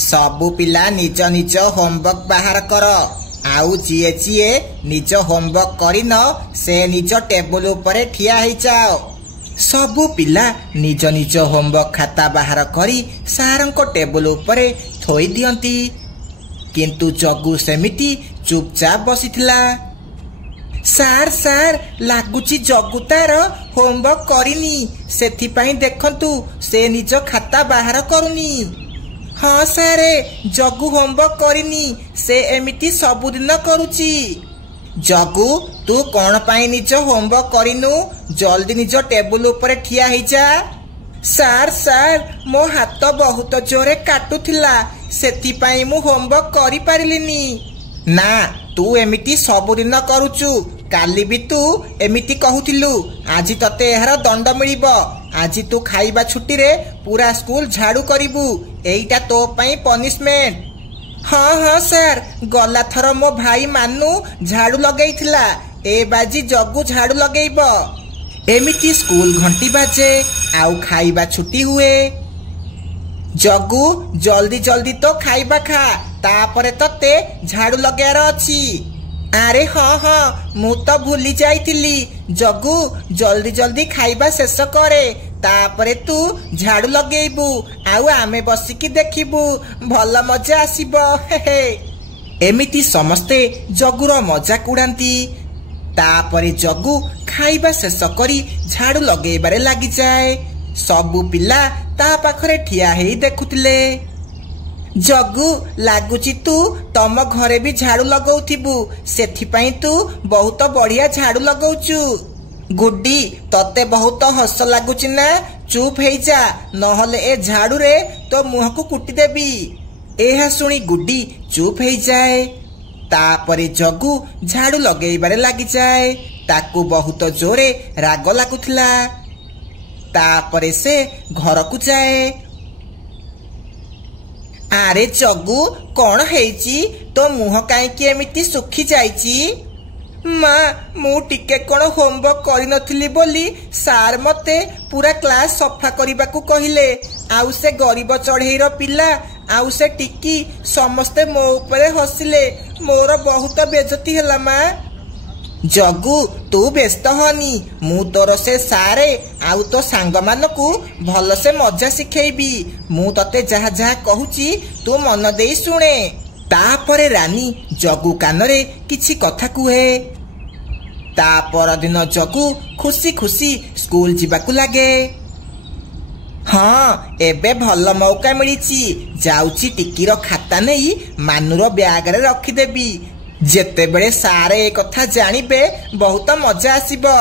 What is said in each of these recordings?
सबु पिला निज निज होमवर्क बाहर कर। आउ जीए जीए निज होमवर्क करिन से निज टेबुल उपरे ठिया हेई जाओ। सबु पिला निज निज होमवर्क खाता बाहर करी सारंको टेबुल उपरे थोई दियंती। किंतु जग्गू सेमिति चुपचाप बसिथिला। सार सार लागुची जग्गू तार होमवर्क करिनी सेथिपाई देखंतु से निज खाता बाहर करुनी। हाँ सारे जग्गू होमवर्क करिनी से एमिति सबुदिन करुची। जग्गू तू कौन पाई निज होमवर्क करिनु जल्दी निज टेबुल उपरे ठिया हेई जा। सार सार मो हाथ बहुत जोरे काटुथिला सेथिपाई मु होमवर्क करि पारिलिनी। ना तू एमिति सबुदिन करुचु काली भी तू एमिति कहूथिलु आजी तते एहार दंड मिलिबो। आजी तू खाइबा छुट्टी रे पूरा स्कूल झाड़ू करिबू एइटा तो पई पनिशमेंट। हाँ हाँ सर गला थर मो भाई मानू झाड़ू लगेइथिला ए बाजी जग्गू झाड़ू लगेइबो। एमिति स्कूल घंटी बाजे आउ खाइबा छुट्टी हुए। जग्गू जल्दी जल्दी तो खाइबा खा तापरे तते झाड़ू लगेयार अछि। अरे हाँ हाँ मु तो भूली जाइथिली। जग्गू जल्दी जल्दी खाइबा शेष करे तापरे तू झाड़ू लगेइबू आउ आमे बसिकी देखिबू भल मजा आसीबो। एमिति समस्ते जग्गूर मजाक उड़ांती। तापरे जग्गू खाइबा शेष करी झाड़ू लगेइबारे लागि जाए। सबु पिला ता पाखरे ठिया हेई देखुतिले। जग्गू लागुची तू तम घरे भी झाड़ू लगौथिबू सेथिपाई तू बहुत बढ़िया झाड़ू लगौचु। गुड्डी तते बहुत हस लागुची ना चुप हेई जा नहले ए झाड़ू रे तो मुह को कुटी देबी। एहा सुनी गुड्डी चुप हेई जाए। तापरे जग्गू झाड़ू लगेइबारे लागि जाए। ताकू बहुत जोरे राग लागुथिला। तापरे से घर को जाए। आरे जग्गू कौन हेइची तो मुह काईकी एमिति सुखी जाइची। माँ मु टिके कौन होमवर्क करि नथिली बोली सार मते पूरा क्लास सफा करिबाकू कहिले। आउ से गरीब चढ़ेईर पिला आउ से टिकी समस्ते मो उपरे हसिले मोर बहुत बेजती हला। माँ जग्गू तू व्यस्त हनी मु तोर से सारे आउ तो सांग मानकू भल से मजा शिखेबी। मु तते जहा जहा कहूची तू मन देई सुने। तापरे रानी जग्गू कानरे किछि कथा कुहे। ता पर दिन जग्गू खुशी खुशी स्कूल जिबाकू लागे। हाँ एबे भल मौका मिलिची जाउची टिकीर खाता नेई मानुर ब्याग रे रखिदेबी। जेते बेले सारे ए कथा जानिबे बहुत मजा आसीबो।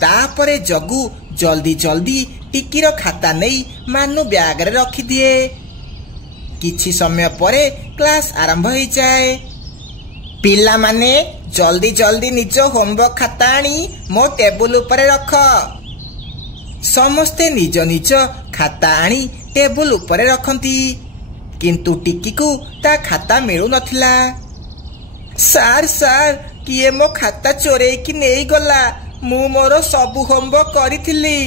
तापरे जग्गू जल्दी जल्दी टिकीर खाता नेई मानु ब्याग रे रखि दिए। किछि समय परे क्लास आरंभ हो जाए। पिला माने जल्दी जल्दी निज होमवर्क खाता आनी मो टेबुल उपरे रख। समस्ते निज निज खाता आनी टेबुल उपरे रखंती। किंतु टिकी को ता खाता मिलु नथिला। सार सार किए मो खाता चोरे की नहीं गला मु मोर सबु होमवर्क करिथिली।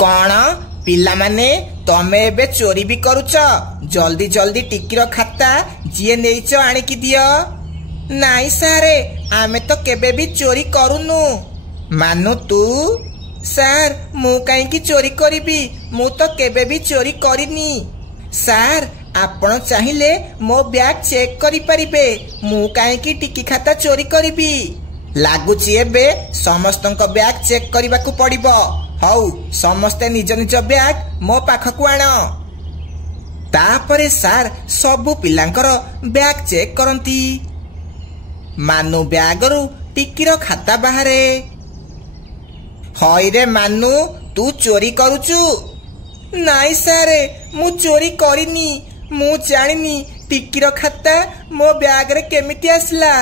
कौन पिला माने तमे एबे चोरी भी करूच। जल्दी जल्दी टिकीर खाता जिए नेइच आनिकी दियो। नाई सारे आमे तो केबे भी चोरी करूनु। मानु तू सार मु काईकी चोरी करिबी मु तो केबे भी चोरी करिनी। सार आपण चाहिले मो बैग चेक करि परिबे मु काईकी टिकी खाता चोरी करिबी। लागुची एबे समस्तंक बैग चेक करिबाकू पड़िबो। हौ समस्ते निज निज बैग मो पाखकू आण। तापरे सार सबु पिलांकर बैग चेक करंती। मानु बैगरु टिकीर खाता बाहरे। हई रे मानु तू चोरी करूचु। नाई सारे मु चोरी करिनी मु जानिनी टिकीर खाता मो बैग रे केमिति आसला।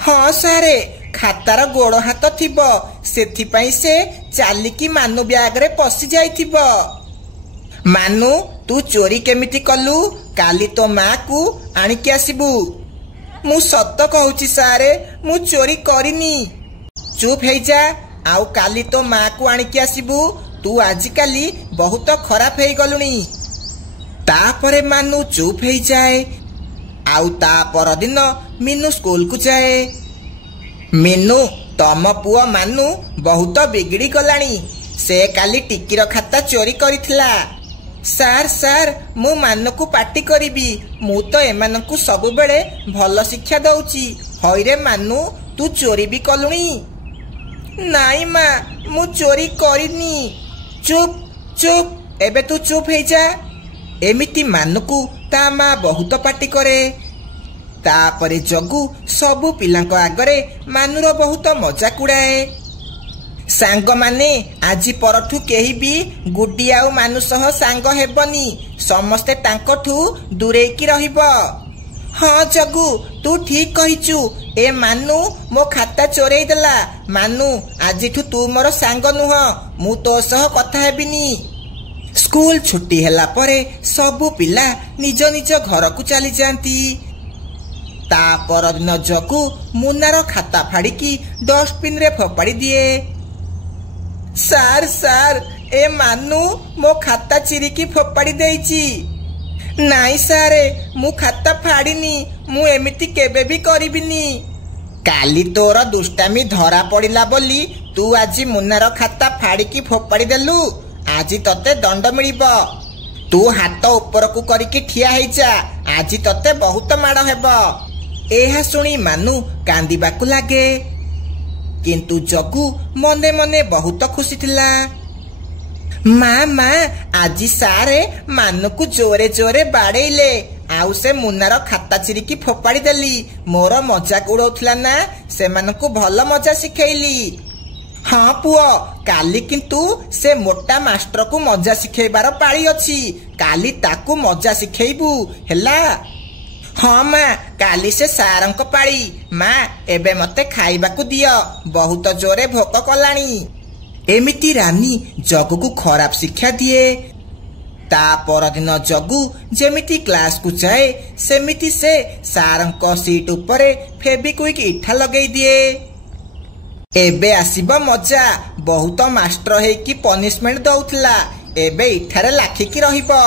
हाँ सारे खातार गोड़ हाथ थिबो सेथिपाई से चालिकी मानु बैग रे पसी जाइथिबो। मानु तू चोरी केमिति कलु काली तो माँ को आनिकी आसिबू। मु सत कहूची सारे मु चोरी करिनी। चुप हेई जा आउ काली तो माँ को आनिकी आसिबू। तू आजिकाली बहुत खराब हेई गलुनी। तापरे मानू चुप हो जाए। आउ ता परदिन मीनू स्कूल को जाए। मीनू तम पुआ मानू बहुत बिगड़ी गलानी। से काली टिकीर खाता चोरी करिथिला। सार सार मु मान को पार्टी करी। मु तो एमानकु सबु बेले भल शिक्षा दउची। हईरे मानू तू चोरी भी कलुनी। नाई माँ मु चोरी करिनी। चुप चुप एबे तू चुप हो जा। एमिति मानू ता माँ बहुत पार्टी करे। तापरे जगू सबु पिलांक आगरे मानूर बहुत मजाक उड़ाए। सांग माने आजी परठू केही भी गुड्डी आउ मानू सह सांग हेबनी। समस्ते तांकठू दूरेकी रहिबो। हाँ जगू तू ठीक कहिचु। ए मानू मो खाता चोरई देला। मानू आजिठू तू मोर सांग नुह। मु तो सह कथा हेबिनी। स्कूल छुट्टी हेला परे सबु पिला निज निज घर को चली जाती। ता परदिन जगू मुनार खाता फाड़िकी डस्टबिन रे फोपाड़ी दिए। सार सार ए मानू मो खाता चिरिकी फोपाड़ी देइची। नाई सारे मु खाता फाड़ीनी। मु एमिति केबे भी करिबिनी। काली तोर दुष्टामी धरा पड़िला बोली तू आजी मुनार खाता फाड़िकी फोपाड़ी देलु। आजी तते दंड मिलिबो। तू हाथ ऊपर को करिकी ठिया हेई जा। आजी तते बहुत माड़ हेबो। एहा सुनी मानू कांदिबाकू लागे। किंतु जगू मने मने बहुत खुशी थिला। माँ माँ आजी सारे मानू को जोरे जोरे बाड़ेइले। आउ से मुनार खाता चिरिकी फोपाड़ी देली। मोर मजाक उड़ौथिला ना। सेमानकू भल मजा शिखेइली। हाँ पुओ काली किंतु से मोटा मास्टर को मजा शिखेइबार पाଳି अछि। काली ताकू मजा शिखेइबू हेला। हाँ माँ काली से सारंक पाଳି। माँ एबे मते खाइबाकू दियो। बहुत जोरे भोक कलानी। एमिति रानी जगू को खराब शिक्षा दिए। ता परदिन जगू जेमिति क्लास को जाए सेमिति से सारंक सीट उपरे फेबिक्विक इठा लगेई दिए। एबे आसीबो मजा। बहुत मास्टर हेकी पनिशमेंट दउथला। एबे इठारे लाखिकी रहिबो।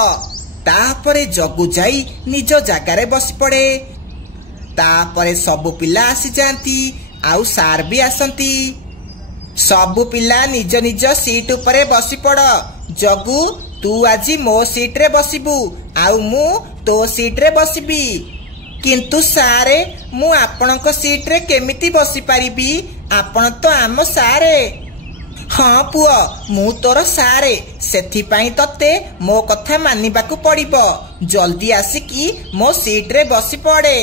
तापरे जगू जाई निज जगारे बसी पड़े। तापरे सबु पिला आसी जाती। आउ सार भी आसंती। सबु पिला निज निज सीट उपरे बसी पड़। जगू तू आजी मो सीट रे बसिबू। आउ मु तो सीट रे बसिबी। किंतु सारे मु आपणक सीट रे केमिति बसी पारिबी। आपण तो आम सारे। हाँ पुओ मु तोर सारे। सेथिपाई तते मो कथा मानिबाकू पड़िबो। जल्दी आसिकी मो सीट रे बसी पड़े।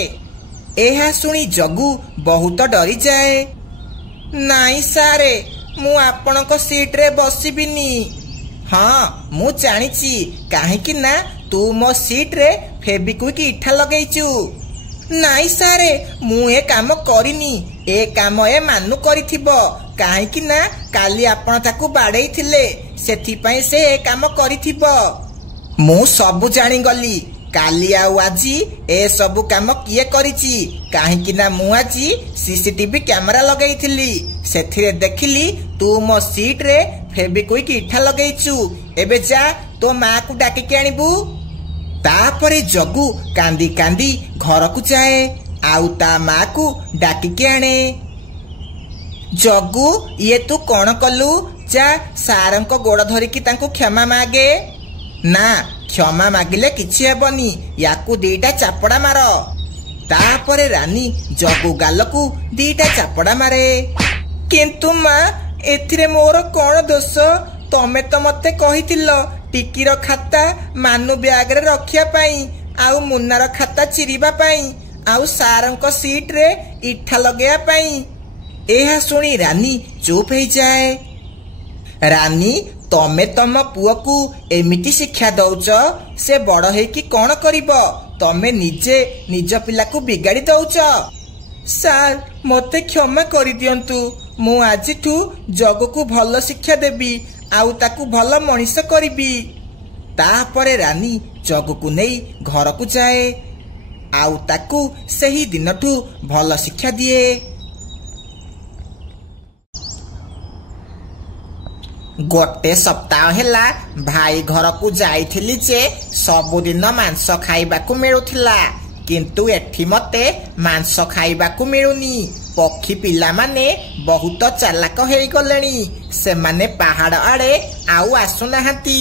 एहा सुनी जगू बहुत डरी जाए। नाई सारे मु आपणक सीट रे बसिबिनी। हाँ मु जानिची काहेकि ना तू मो सीट रे फेबिक्विक इठा लगेइचु। नाई सारे मु ए काम करिनी। ए काम ए मानू करिथिबो। काहेकि ना काली आपण ताकू बाड़ेई थिले। सेथिपाई से ए काम करिथिबो। मु सबु जानी गली। काली आउ आजी ए सबु काम किए करिची। काहेकि ना मु आजी सीसीटीवी कैमरा लगेई थिली। सेथिरे देखिली तू मो सीट रे फेबिक्विक इठा लगेइचु। एबे जा तो माँ को डाकिके आनिबू। तापरे जगू कांदी कांदी घर को जाए। आउ ता माँ को डाकिके आने। जगू ये तू कौन कलु। जा सारंक गोड़ धरिकी तांको क्षमा मागे। ना क्षमा मागिले किछि हेबनी। याकू दीटा चापड़ा मार। तापरे रानी जगू गालकू दीटा चापड़ा मारे। किंतु माँ एथिरे मोर कौन दोष। तमे तो मते कहिथिलो टिकीर खाता मानू ब्याग रे रखिया पाई। आउ मुन्नार खाता चिरिबा पाई। आउ सारंक सीट रे इठा लगेया पाई। एहा सुनी रानी चुप हो जाए। रानी तमे तम पुओ को एमिति शिक्षा दउच। से बड़ हेकी कौन करिबो। तमे निजे निज पिला को बिगाड़ी दउच। सार मते क्षमा करि दियंतु। मु आजिठू जगू को भल शिक्षा देबी। आउ ताकू भल मनीष करिबी। तापरे रानी जगू को नहीं घर को जाए। आउ ताकू सही दिनठू भल शिक्षा दिए। गोटे सप्ताह हेला भाई घर को जाइथिली जे सबुदिन मांस खाइबाकू मिलुथिला किंतु एठी मते मांस खाइबाकू मिलुनी। पक्षी पिला माने बहुत चालाक हेई गलेनी, से माने पहाड़ आड़े आउ आसुनाहांती।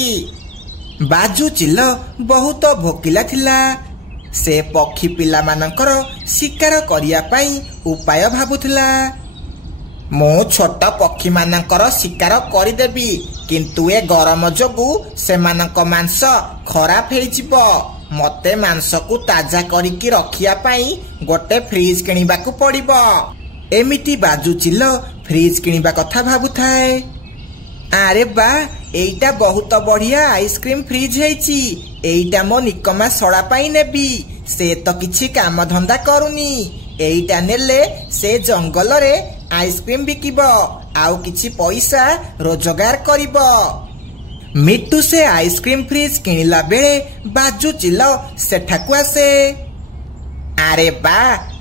बाजू चिल बहुत भोकिला थिला। से पक्षी पिला मानकर शिकार करिया पाई उपाय भाबुथिला। मो छोट पक्षी मानकर शिकार करिदेबी किंतु ए गरम जोगु सेमानक मांस खराब हेइजिबो। मते मांस को ताजा करिकी रखिया पाई गोटे फ्रिज किनिबाकू पड़िबो। एमिति बाजू चिल फ्रिज किनिबा कथा भाबुथाए। आरे बा एइटा बहुत बढ़िया आइसक्रीम फ्रिज हेइची। एइटा मो निकमा सड़ा पाई नेबी। से तो किछि काम धंदा करूनी। एइटा नेले से जंगल रे आइसक्रीम बिकिबो आउ किछि पैसा रोजगार करिबो। मिट्टू से आइसक्रीम फ्रिज किनिला बेले बाजू चिल सेठाकू आसे। आरे बा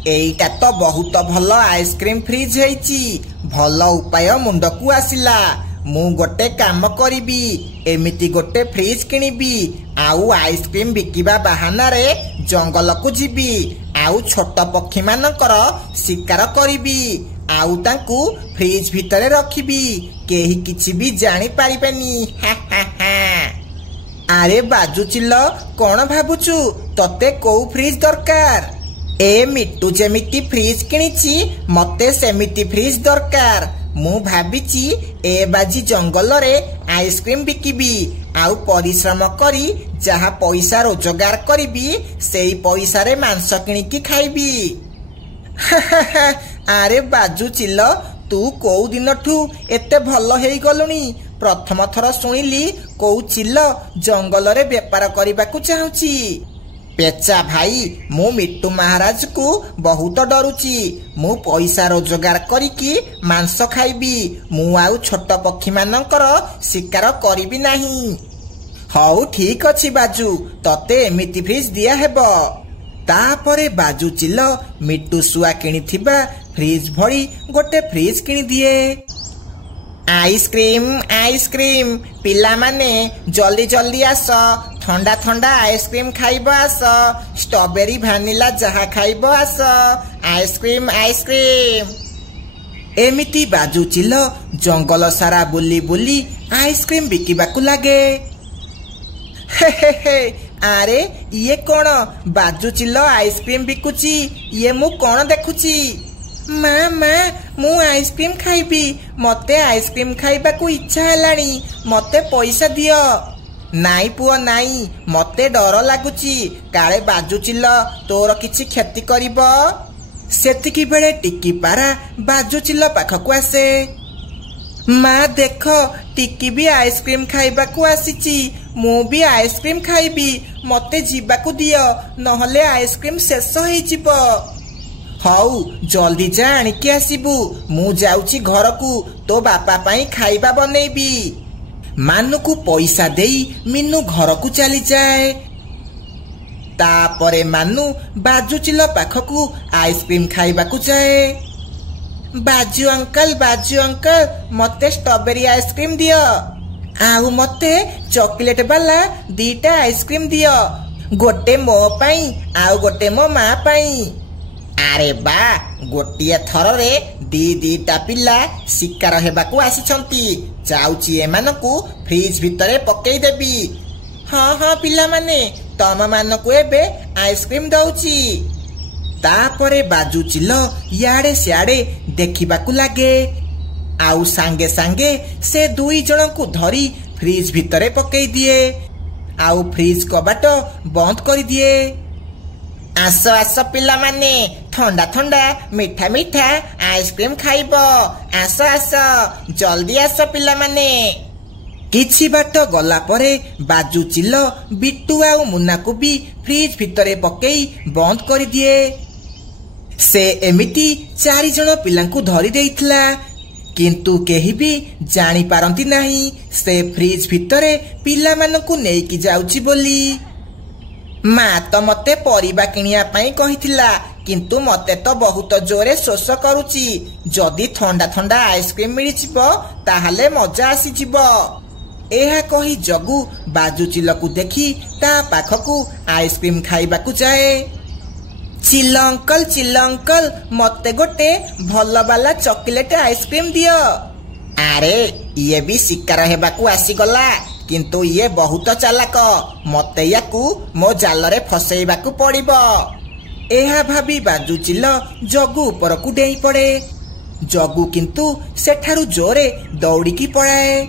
एइटा तो बहुत भल आइसक्रीम फ्रिज हेइची। भल उपाय मुंडकू आसिला। मु गोटे काम करिबी, एमिति गोटे फ्रिज किनिबी आउ आइसक्रीम बिकिबा बहाना रे जंगल को जिबी आउ छोट पक्षी मानकर शिकार करिबी आउ तांकू फ्रिज भितरे रखिबी। केही किछि भी जानि पारिबेनी। हा हा हा। आरे बाजू चिल कोन भाबुचु? तते को फ्रिज दरकार? ए मिट्टू जेमिति फ्रिज किनिची मते सेमिति फ्रिज दरकार। मु भाबिची ए बाजी जंगल रे आइसक्रीम बिकिबी आउ परिश्रम करी जहा पैसा रोजगार करिबी सेई पैसा रे मांस किनिकी खाइबी। आरे बाजू चिल तू को दिनठू एते भल हेई गलुनी? प्रथम थर सुनिली को चिल जंगल रे व्यापार करिबाकू चाहुची। पेचा भाई मु मिट्टू महाराज को बहुत डरुची। मु पैसा रोजगार करिकी मांस खाइबी। मु आउ छोट पक्षी मानकर शिकार करिबी नाही। हौ ठीक अछि बाजू, तते एमिति फ्रिज दिया हेबो। तापरे बाजू चिल मिट्टू सुआ किनिथिबा फ्रिज भरी गोटे फ्रिज किनि दिए। आइसक्रीम आइसक्रीम पिला माने जल्दी जल्दी आस। ठंडा ठंडा आइसक्रीम खाइब आस। स्ट्रॉबेरी भानिला जहा खाइब आस। Ice cream ice cream. एमिति बाजू चिल जंगल सारा बुली बुली आइसक्रीम बिकिबाकू लागे। हे हे हे। आरे ये कोण? बाजू चिल आइसक्रीम बिकुची। ये मु कोण देखुची? माँ माँ मु आइसक्रीम खाइबी। मते आइसक्रीम खाइबाकू इच्छा हेलानी। मते पैसा दियो। नाई पुओ नाई, मते डर लागुची काले बाजू चिल तोर किछि क्षति करिबो। सेतिकी बेले टिकी पारा बाजू चिल पाखकू आसे। माँ देख टिकी भी आइसक्रीम खाइबाकू आसीची। मु भी आइसक्रीम खाइबी। मते जीबाकू दियो नहले आइसक्रीम शेष होई जिवो। हौ जल्दी जा आनिकी आसीबू। मु जाउची घर को तो बापा पाई खाइबा बनेबी। मानु को पैसा देई मिनु घर को चली जाए। तापरे मानु बाजू चिल पाखकू आइसक्रीम खाइबाकू जाए। बाजू अंकल मते स्ट्रॉबेरी आइसक्रीम दियो आउ मते चॉकलेट वाला 2टा आइसक्रीम दियो। गोटे मो पाई आउ गोटे मो माँ पाई। आरे बा गोटिए थर रे 2टा पिला शिकार हेबाकू आसिछंती। जाउची एमानकू फ्रिज भितरे पकेई देबी। हाँ हाँ पिला माने तम मानकू एबे आइसक्रीम दउची। तापरे बाजू चिल याडे सियाडे देखिबाकू लागे आउ सांगे सांगे से 2 जण को धरी फ्रिज भितरे पकेई दिए आउ फ्रिज कबाट बंद करी दिए। आस आस पिला माने ठंडा ठंडा मीठा मीठा आइसक्रीम खाइबो। आस आस जल्दी आस पिला माने। किछि बाट गला परे बाजू चिल बिट्टू आउ मुन्ना को भी फ्रिज भितरे पकेई बंद करी दिए। से एमिति 4 जण पिलांकू धरी देइथला किंतु केही भी जानी पारंती नाही से फ्रिज भितरे पिला मानकू नेकी जाउची बोली। माँ तो मते परिबा किनिया पाई कहिथिला किंतु मते तो बहुत जोरे शोष करुची जदि ठंडा ठंडा आइसक्रीम मिलिजिबो ताहले मजा आसीजिबो। एहा कही जगू बाजुचिलकू देखी ता पाखकू आइसक्रीम खाइबाकू जाए। चिल अंकल मते गोटे भल वाला चॉकलेट आइसक्रीम दियो। अरे ये भी शिकार हेबाकू आसीगला किंतु ये बहुत चालाक मते याकू मो जालरे फसैबाकू पड़िबो। एहा भाबी बाजुचिल जगू उपरकू डेई पड़े। जगू किंतु सेठारू जोरे दौड़िकी पଳାଏ।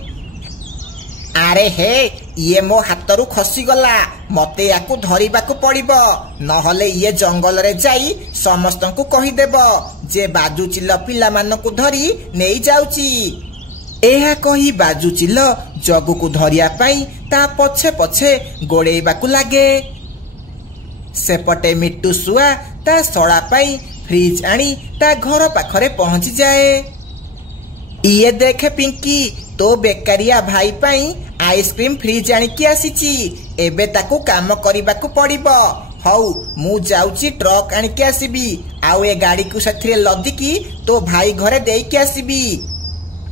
अरे हे ये मो हाथरू खसीगला मते याकू धरिबाकू पड़िबो नहले ये जंगल रे जाई समस्तंकू कहिदेबो जे बाजुचिल पिला मानकू धरी नेई जाउची। एहा कही बाजुचिल जगू को धरिया पाई ता पछे पछे गोड़ेबाकू लागे। सेपटे मिट्टू सुआ ता सड़ा पाई फ्रिज आनी ता घर पाखरे पहुंची जाए। ये देखे पिंकी तो बेकारिया भाई पाई आइसक्रीम फ्रिज आनिकी आसीची एबे ताकू काम करिबाकू पड़िबो। हौ मु जाउची ट्रक आनिकी आसीबी आउ ए गाड़ी को साथिरे लदिकी तो भाई घरे देइकी आसीबी।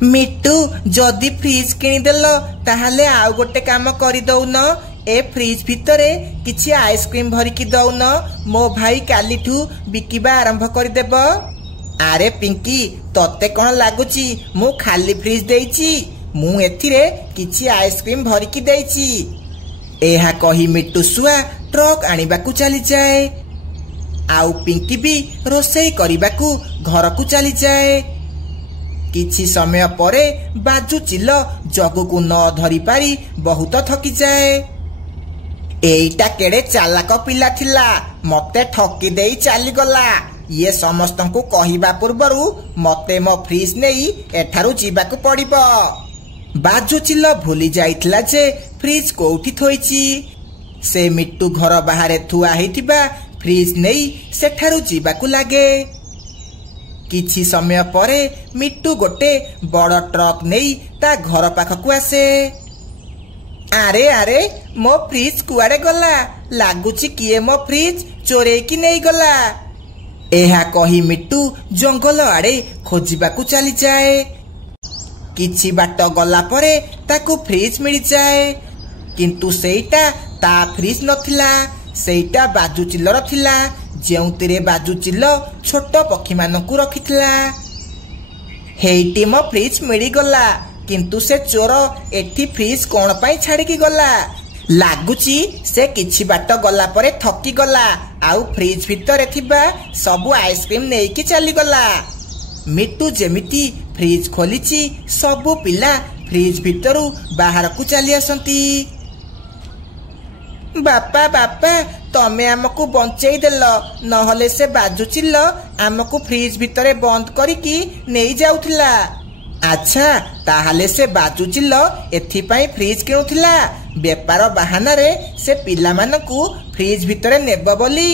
मिट्टू जदि फ्रिज किनिदेल ताहले आउ गोटे काम करि दउन ए फ्रिज भितरे किछि आइसक्रीम भरिकी दउन मो भाई कालीठू बिकिबा आरंभ करिदेब। अरे पिंकी तते कोन लागुची मु खाली फ्रिज देइची मु एथिरे किछि आइसक्रीम भरिकी देइची। एहा कही मिट्टू सुआ ट्रक आनिबाकू चली जाए आउ पिंकी भी रोसई करिबाकू घरकू चली जाए। किछि समय परे बाजुचिल जगू को न धरी पारी बहुत थकी जाए। एईटा केड़े चालाक पिला थिला मते ठकी देई चली गला। ये समस्तंकू कहिबा पूर्वरु मते मो फ्रिज नेई एठारू जीबाकू पड़िबो। बाजुचिल भूली जाइथिला जे फ्रिज कोउठी थोइची। से मिट्टू घर बाहरे थुआ हेतिबा फ्रिज नेई सेठारू जीबाकू लागे। किछि समय परे मिट्टू गोटे बड़ ट्रक नेई ता घर पाखकू आसे। अरे अरे मो फ्रिज कुआड़े गला लागुची किए मो फ्रिज चोरेकी नहीं गला। एहा कही मिट्टू जंगल आड़े खोजिबाकू चली जाए। किछि बाट गला परे ताकू फ्रिज मिल जाए किंतु सेईटा ता फ्रिज नथिला सेईटा बाजुचिलर थिला जेउतिरे बाजुचिल छोट पक्षी मानकू रखिथिला। हेइटी मो फ्रिज मिली गला किंतु से चोर एठी फ्रिज कोन पाई छाड़िकी गला लागुची से किछि बाट गला परे थकी गला आउ फ्रिज भितरे थिबा सबु आइसक्रीम नेइकी चली गला। मिट्टू जेमिति फ्रिज खोलिची सबु पिला फ्रिज भितरु बाहर को चली आसंती। बापा बापा तमे आमको बंचेई देल नहले से बाजुचिल आमको फ्रिज भितरे बंद करिकी नेई जाउथिला। अच्छा ताहले से बाजुचिल एथिपाई फ्रिज किनुथिला बेपार बहाना रे से पिला मानकू फ्रिज भितरे नेब बोली।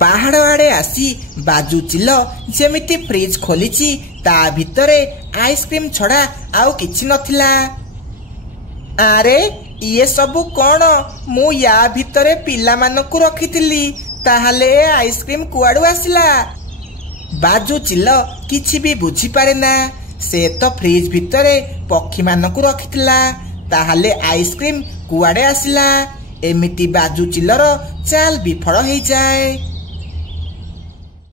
पहाड़ आड़े आसी बाजुचिल जेमिति फ्रिज खोलिची ता भितरे आइसक्रीम छड़ा आउ किछि नथिला। अरे ये सबु कौन मु या भितरे पिला मानकू रखिथिली ताहले आइसक्रीम कुआडू आसिला। बाजुचिल किछि भी बुझी पारे ना से तो फ्रिज भितरे पक्षी मानकू रखिथिला ताहले आइसक्रीम कुआडे आसिला। एमिति बाजुचिलर चाल विफल हो जाए।